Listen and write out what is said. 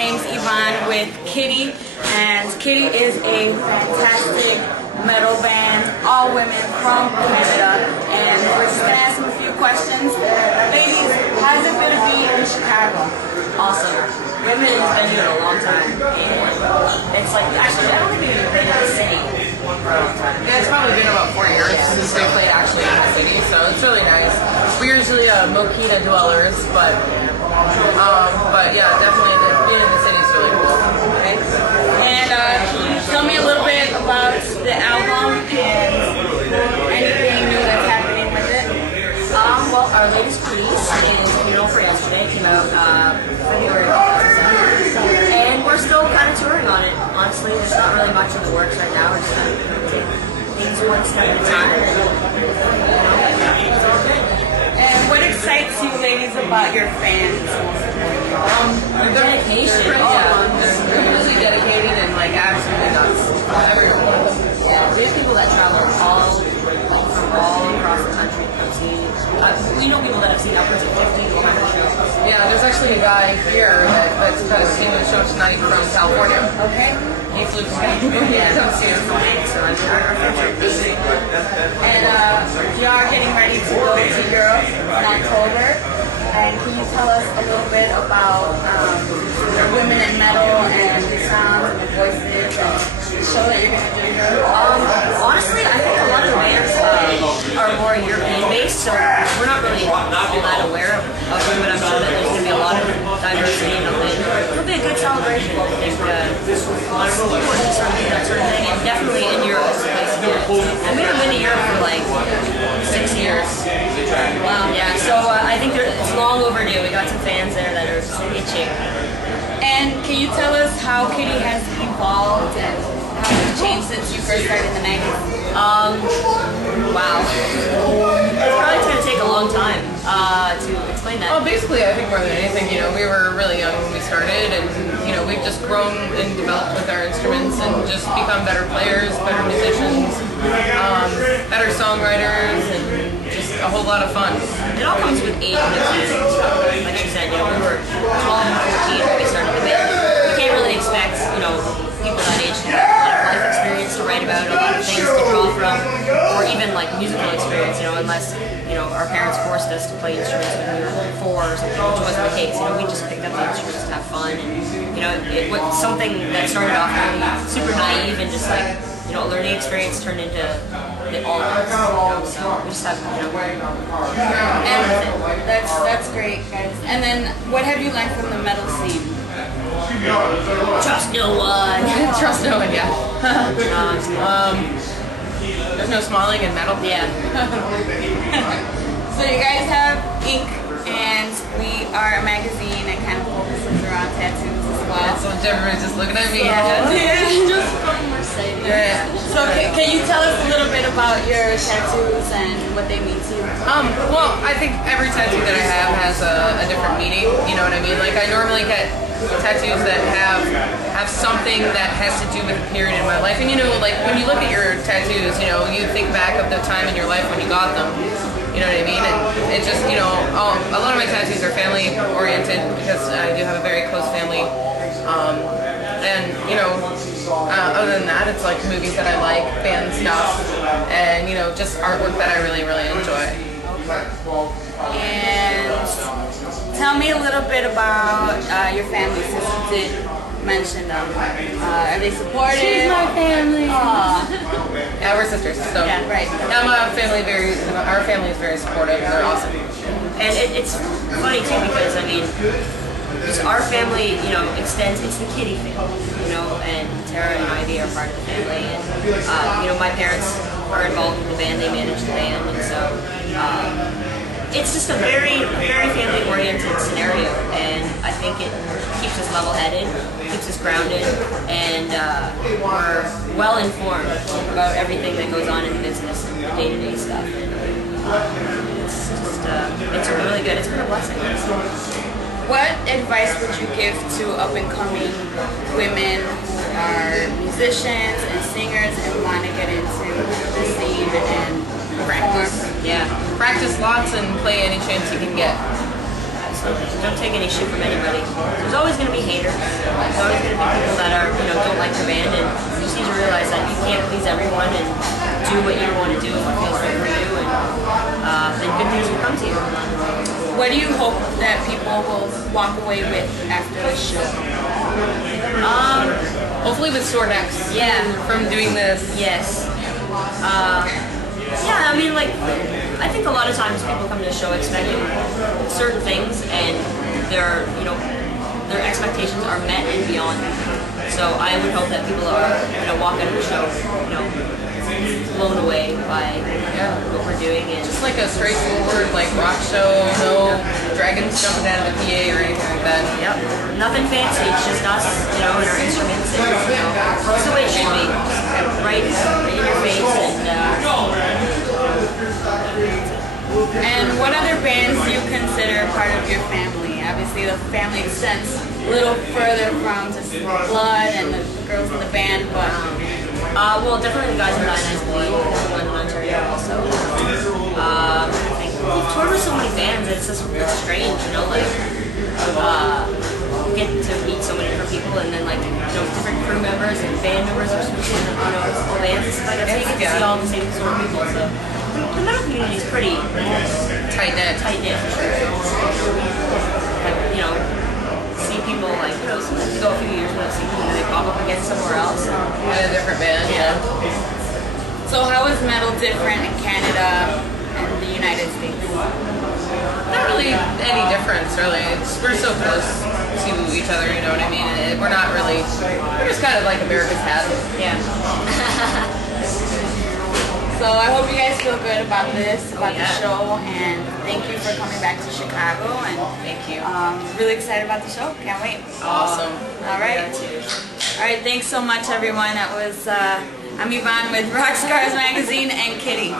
name's Yvonne with Kittie, and Kittie is a fantastic metal band, all women from Canada, and we're just going to ask them a few questions. Ladies, how's it going to be in Chicago? Awesome. Women has been here a long time, and it's like, actually, I don't think we've even played in the city for a long time. Yeah, it's probably been about 4 years since we played actually in the city, so it's really nice. We're usually Mokita dwellers, but yeah, definitely being in the city is really cool. Okay. And can you tell me a little bit about the album and anything new that's happening with it? Well, our latest release is Funeral for Yesterday. It came out February 2000. And we're still kind of touring on it. Honestly, there's not really much in the works right now. We're just kind of taking things one step at a time. And, it's all good. And what excites you ladies about your fans? Their dedication. They're really dedicated and like absolutely nuts. Everyone. Yeah, we have people that travel from all across the country to come see. We know people that have seen upwards of 50 to 100 shows. Yeah, there's actually a guy here that's kind of seen the show tonight from California. Okay. He flew to California to come see us. So I mean, our fans are big. And you are getting ready to go to Europe in October. And can you tell us a little bit about the women in metal and the sounds and the voices and the show that you're going to do here? Honestly, I think a lot of the bands are more European-based, so we're not really all that aware of them, but I'm sure that there's going to be a lot of diversity in the band. It'll be a good celebration. I think a lot of important that sort of thing, and definitely in Europe is the place to do it. And we haven't been to Europe for like 6 years. Wow. Yeah, so I think it's long overdue. We got some fans there that are just itching. And can you tell us how Kittie has evolved and how it's changed since you first started in the magazine? Wow. It's probably going to take a long time to explain that. Well, basically, I think more than anything, we were really young when we started, and we've just grown and developed with our instruments and just become better players, better musicians, better songwriters, and just a whole lot of fun. It all comes with age and experience. Like you said, we were 12 and 14 when we started the band. You can't really expect, people that age to have a lot of life experience to write about, a lot of things to draw from, or even like musical experience, unless, our parents forced us to play instruments when we were 4 or something, which wasn't the case. We just picked up the instruments to have fun, and, it was something that started off really super naive and just like, a learning experience turned into all of it. So we just have, and that's great, guys. And then, what have you learned from the metal scene? Trust no one. Trust no one, yeah. There's no smiling in metal. Yeah. So you guys have ink, and we are a magazine that kind of focuses around tattoos as well. Yeah, so everybody's just looking at me. Yeah. Just from Mercedes. Yeah. So can you tell us a little bit about your tattoos and what they mean to you? Well, I think every tattoo that I have has a different meaning. You know what I mean? Like I normally get tattoos that have something that has to do with a period in my life. And like when you look at your tattoos, you think back of the time in your life when you got them. You know what I mean? And it just, a lot of my tattoos are family oriented because I do have a very close family. And, other than that, it's like movies that I like, band stuff, and, just artwork that I really, really enjoy. And tell me a little bit about your family, since you did mention them. Are they supportive? She's my family. Yeah, we're sisters, so yeah, right. Our family is very supportive, and they're awesome. And it's funny too because just our family, extends. It's the Kittie family, and Tara and Ivy are part of the family, and my parents are involved with the band. They manage the band, and so it's just a very family-oriented scenario, and I think it keeps us level-headed, keeps us grounded, and we're well-informed about everything that goes on in the business and the day-to-day stuff. And it's really good. It's been a blessing. What advice would you give to up-and-coming women who are musicians and singers and want to get into the scene and Practice. Yeah. Practice lots and play any chance you can get. So don't take any shit from anybody. There's always going to be haters. There's always going to be people that are, don't like your band, and you just need to realize that you can't please everyone and do what you want to do and what feels good for you, and then good things will come to you. What do you hope that people will walk away with after the show? Hopefully with sore necks. Yeah. From doing this. Yes. Yeah, I mean, like, I think a lot of times people come to the show expecting certain things, and their expectations are met and beyond. So I would hope that people are, walk out of the show, blown away by what we're doing. And just like a straightforward, like, rock show, no dragons jumping out of the PA or anything like that. Yep. Nothing fancy, it's just us, and our instruments, and, it's the way it should be. Right in your face, And what other bands do you consider part of your family? Obviously, the family extends a little further from just blood and the girls in the band, but well, definitely the guys in Dionysus Bleed, London, Ontario, also. We've toured with so many bands, and it's strange, get to meet so many different people, and then different crew members and band members are switching, all bands. It's like I get to see all the same sort of people. So the metal community is pretty tight knit. For sure. See people sometimes you go a few years without seeing them, and they pop up again somewhere else. In a different band. Yeah. So how is metal different in Canada and the United States? Not really any difference, really. We're so close to each other, you know what I mean? And we're just kind of like America's hat. Yeah. So I hope you guys feel good about this, about the yeah. show, and thank you for coming back to Chicago. And Thank you. Really excited about the show. Can't wait. Awesome. All right. All right. Thanks so much, everyone. That was I'm Yvonne with Rock Stars Magazine and Kittie.